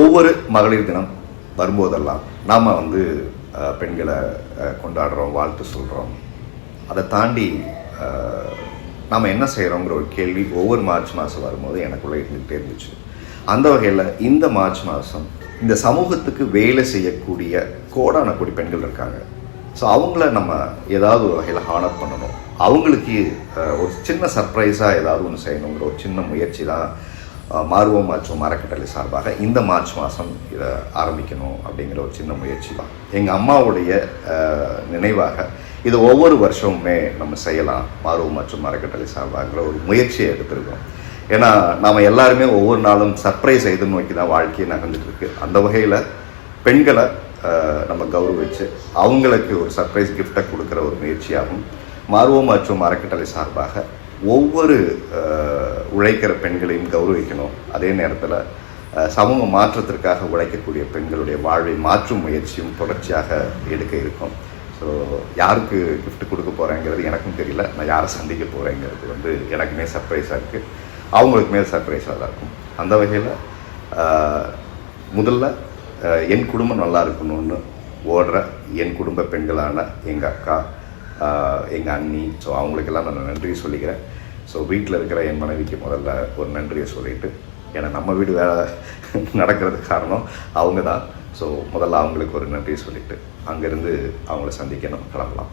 ஒவ்வொரு மகளிர் தினம் வரும்போதெல்லாம் நாம் வந்து பெண்களை கொண்டாடுறோம் வாழ்த்து சொல்கிறோம் அதை தாண்டி நாம் என்ன செய்கிறோங்கிற ஒரு கேள்வி ஒவ்வொரு மார்ச் மாதம் வரும்போது எனக்குள்ளே இருந்துகிட்டே இருந்துச்சு. அந்த வகையில் இந்த மார்ச் மாதம் இந்த சமூகத்துக்கு வேலை செய்யக்கூடிய கோடான கோடி பெண்கள் இருக்காங்க. ஸோ அவங்கள நம்ம ஏதாவது ஒரு வகையில் ஹானர் பண்ணணும். அவங்களுக்கு ஒரு சின்ன சர்ப்ரைஸாக ஏதாவது ஒன்று செய்யணுங்கிற ஒரு சின்ன முயற்சி தான் மாறுவோம் மாற்றுவோம் அறக்கட்டளை சார்பாக இந்த மார்ச் மாதம் இதை ஆரம்பிக்கணும் அப்படிங்கிற ஒரு சின்ன முயற்சி தான். எங்கள் அம்மாவுடைய நினைவாக இது ஒவ்வொரு வருஷமுமே நம்ம செய்யலாம் மாறுவோம் மற்றும் அறக்கட்டளை சார்பாகிற ஒரு முயற்சியை எடுத்திருக்கோம். ஏன்னா நாம் எல்லாருமே ஒவ்வொரு நாளும் சர்ப்ரைஸ் எதிர்நோக்கி தான் வாழ்க்கையை நகர்ந்துட்டு இருக்கு. அந்த வகையில் பெண்களை நம்ம கௌரவிச்சு அவங்களுக்கு ஒரு சர்ப்ரைஸ் கிஃப்டை கொடுக்குற ஒரு முயற்சியாகும் மாறுவோம் மற்றும் அறக்கட்டளை சார்பாக ஒவ்வொரு உழைக்கிற பெண்களையும் கௌரவிக்கணும். அதே நேரத்தில் சமூக மாற்றத்திற்காக உழைக்கக்கூடிய பெண்களுடைய வாழ்வை மாற்றும் முயற்சியும் தொடர்ச்சியாக எடுக்க இருக்கும். ஸோ யாருக்கு கிஃப்ட் கொடுக்க போகிறேங்கிறது எனக்கும் தெரியல. நான் யாரை சந்திக்க போகிறேங்கிறது வந்து எனக்குமே சர்ப்ரைஸாக இருக்குது அவங்களுக்குமே சர்ப்ரைஸாக தான் இருக்கும். அந்த வகையில் முதல்ல என் குடும்பம் நல்லா இருக்கணும்னு ஓடுற என் குடும்ப பெண்களான எங்கள் அக்கா எங்கள் அண்ணி. ஸோ அவங்களுக்கெல்லாம் நான் நன்றி சொல்லிக்கிறேன். ஸோ வீட்டில் இருக்கிற என் மனைவிக்கு முதல்ல ஒரு நன்றியை சொல்லிவிட்டு ஏன்னா நம்ம வீடு வேலை நடக்கிறதுக்கு காரணம் அவங்க தான். ஸோ முதல்ல அவங்களுக்கு ஒரு நன்றியை சொல்லிவிட்டு அங்கேருந்து அவங்கள சந்திக்க நம்ம கிளம்பலாம்.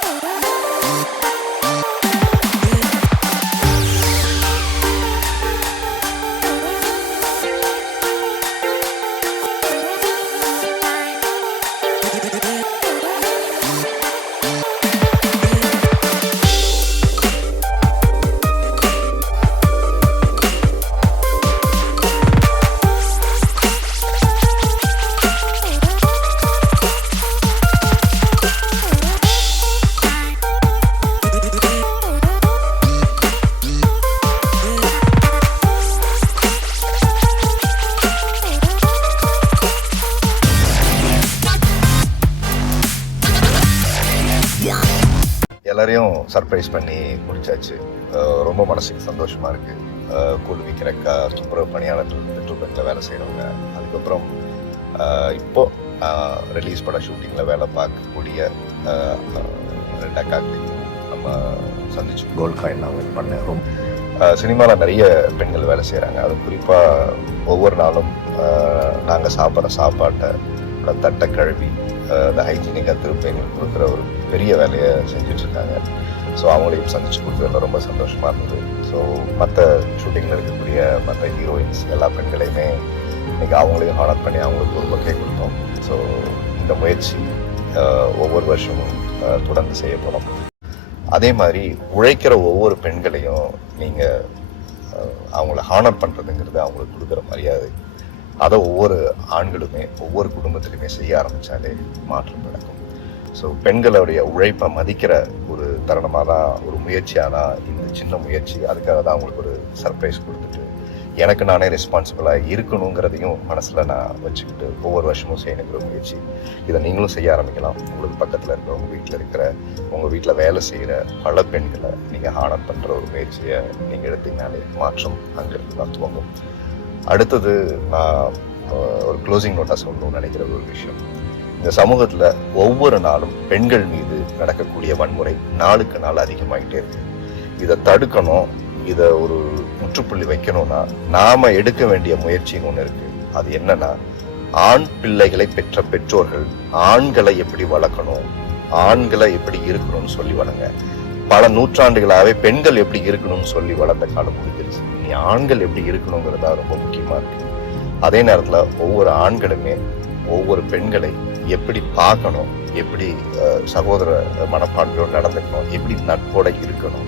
எல்லாரையும் சர்ப்ரைஸ் பண்ணி முடிச்சாச்சு. ரொம்ப மனசுக்கு சந்தோஷமா இருக்கு. அஹ் கூழ் விற்கிறக்கா துப்புரவு பணியாளர்கள் பெட்ரோல் வேலை செய்கிறவங்க அதுக்கப்புறம் அஹ் இப்போ ரிலீஸ் பட ஷூட்டிங்கில் வேலை பார்க்கக்கூடிய ரெண்டு அக்காக்களையும் நம்ம சந்திச்சு. கோல்ட் காயின் நான் பண்ணேன் ரொம்ப சினிமாவில் நிறைய பெண்கள் வேலை செய்கிறாங்க அது குறிப்பாக ஒவ்வொரு நாளும் நாங்கள் சாப்பிட்ற சாப்பாட்டை தட்டை கழுவி அந்த ஹைஜீனிக்காக திருப்பி எங்களுக்கு கொடுக்குற ஒரு பெரிய வேலையை செஞ்சிட்ருக்காங்க. ஸோ அவங்களையும் சந்திச்சு கொடுத்ததில் ரொம்ப சந்தோஷமாக இருந்தது. ஸோ மற்ற ஷூட்டிங்கில் இருக்கக்கூடிய மற்ற ஹீரோயின்ஸ் எல்லா பெண்களையுமே இன்றைக்கி அவங்களையும் ஹானர் பண்ணி அவங்களுக்கு ஒரு பொக்கே கொடுத்தோம். ஸோ இந்த முயற்சி ஒவ்வொரு வருஷமும் தொடர்ந்து செய்ய போகிறோம் அதே மாதிரி உழைக்கிற ஒவ்வொரு பெண்களையும் நீங்கள் அவங்கள ஹானர் பண்ணுறதுங்கிறது அவங்களுக்கு கொடுக்குற மரியாதை. அதை ஒவ்வொரு ஆண்களுமே ஒவ்வொரு குடும்பத்திலுமே செய்ய ஆரம்பித்தாலே மாற்றம் நடக்கும். ஸோ பெண்களுடைய உழைப்பை மதிக்கிற ஒரு தருணமாக தான் ஒரு முயற்சியாக தான் இந்த சின்ன முயற்சி. அதுக்காக தான் அவங்களுக்கு ஒரு சர்ப்ரைஸ் கொடுத்துட்டு எனக்கு நானே ரெஸ்பான்சிபிளாக இருக்கணுங்கிறதையும் மனசில் நான் வச்சுக்கிட்டு ஒவ்வொரு வருஷமும் செய்யணுங்கிற முயற்சி. இதை நீங்களும் செய்ய ஆரம்பிக்கலாம். உங்களுக்கு பக்கத்தில் இருக்கிற உங்கள் வீட்டில் இருக்கிற உங்கள் வீட்டில் வேலை செய்கிற பல பெண்களை நீங்கள் ஹானர் பண்ணுற ஒரு முயற்சியை நீங்கள் எடுத்தீங்கனாலே மாற்றம் அங்கிருந்து தான் துவங்கும். அடுத்தது நான் ஒரு க்ளோசிங் நோட்டாக சொல்லணும்னு நினைக்கிற ஒரு விஷயம். இந்த சமூகத்தில் ஒவ்வொரு நாளும் பெண்கள் மீது நடக்கக்கூடிய வன்முறை நாளுக்கு நாள் அதிகமாகிட்டே இருக்கு. இதை தடுக்கணும் இதை ஒரு முற்றுப்புள்ளி வைக்கணும்னா நாம் எடுக்க வேண்டிய முயற்சின்னு ஒன்று இருக்கு. அது என்னன்னா ஆண் பிள்ளைகளை பெற்ற பெற்றோர்கள் ஆண்களை எப்படி வளர்க்கணும் ஆண்களை எப்படி இருக்கணும்னு சொல்லி வளங்க பல நூற்றாண்டுகளாகவே பெண்கள் எப்படி இருக்கணும்னு சொல்லி வளர்ந்த காலம் முடிஞ்சிருச்சு. நீ ஆண்கள் எப்படி இருக்கணுங்கிறது தான் ரொம்ப முக்கியமாக இருக்கு. அதே நேரத்தில் ஒவ்வொரு ஆண்களுமே ஒவ்வொரு பெண்களை எப்படி பார்க்கணும் எப்படி சகோதர மனப்பான்மையோடு நடந்துக்கணும் எப்படி நட்போட இருக்கணும்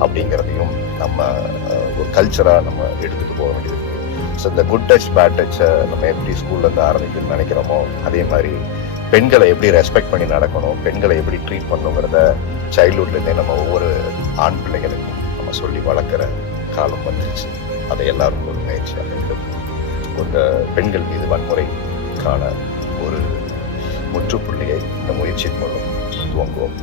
அப்படிங்கிறதையும் நம்ம ஒரு கல்ச்சராக நம்ம எடுத்துகிட்டு போக வேண்டியது ஸோ இந்த குட் டச் பேட் டச்சை நம்ம எப்படி ஸ்கூல்லேருந்து ஆரம்பிக்கணும்னு நினைக்கிறோமோ அதே மாதிரி பெண்களை எப்படி ரெஸ்பெக்ட் பண்ணி நடக்கணும் பெண்களை எப்படி ட்ரீட் பண்ணணுங்கிறத சைல்ட்ஹுட்லேருந்தே நம்ம ஒவ்வொரு ஆண் பிள்ளைகளுக்கும் நம்ம சொல்லி வளர்க்குற காலம் வந்துருச்சு. அதை எல்லாரும் ஒரு முயற்சியாக வேண்டும். இந்த பெண்கள் மீது வன்முறைக்கான ஒரு முற்றுப்புள்ளியை இந்த முயற்சியின் மூலம் துவங்குவோம்.